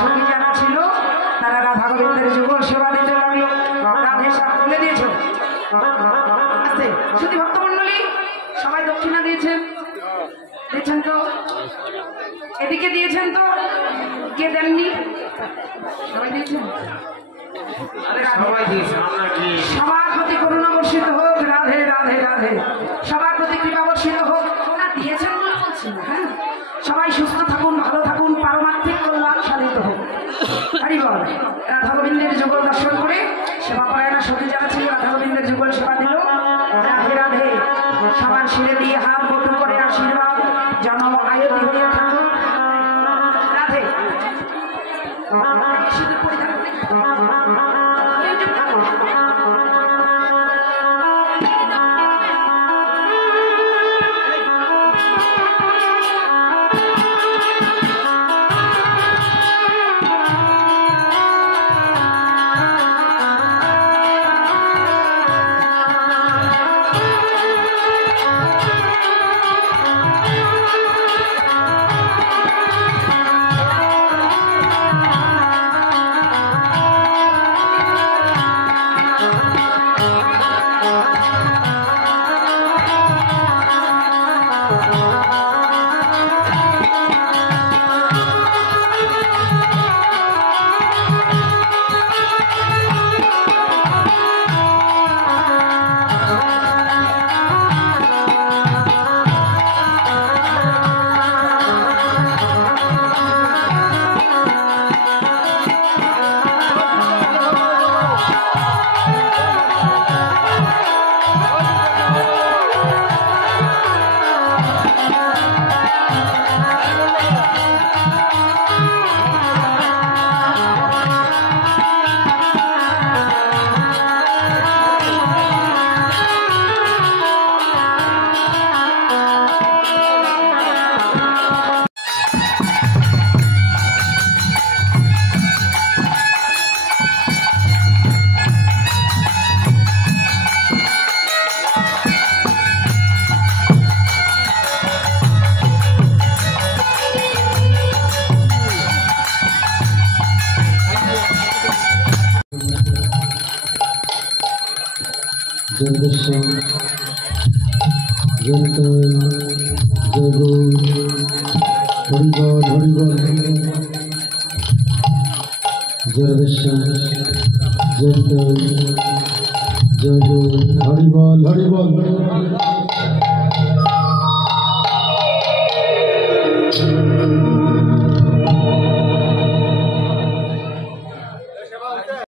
সঙ্গী যারা ছিল তারা রাধা গোবিন্দের যুগল সেবা দিতে লাগলো। রাধে সব বলে দিয়েছ আস্তে। শুধু ভক্তমন্ডলী সবাই দক্ষিণা দিয়েছেন, দিয়েছেন তো? এদিকে দিয়েছেন তো? কে দেননি? সবাই দিয়েছেন? সবার প্রতি করুণা বর্ষিত হোক। রাধে রাধে রাধে। সবার প্রতি কৃপা বর্ষিত হোক। না দিয়েছেন বলে বলছেন না। হ্যাঁ, সবাই সুস্থ থাকুন, ভালো থাকুন, পারমার্থিক কল্যাণ সাধিত হোক। হরি বল। রাধা গোবিন্দের যুগল দর্শন করে সেবা পরায়ণা সতী যারা ছিল রাধা গোবিন্দের যুগল সেবা দিল। রাধে রাধে। সবার শিরে দিয়ে হাত বটু করে আশীর্বাদ যেন আয়তি হয়ে থাকুন। রাধে। শুধু পরিধান जगदीश्वर जगतोय जगो हरिबल हरिबल जगदीश्वर जगतोय जगो हरिबल हरिबल।